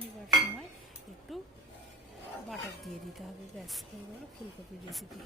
নেবার সময় একটু বাটার দিয়ে দিতে হবে। ব্যাস হয়ে গেল ফুলকপির রেসিপি।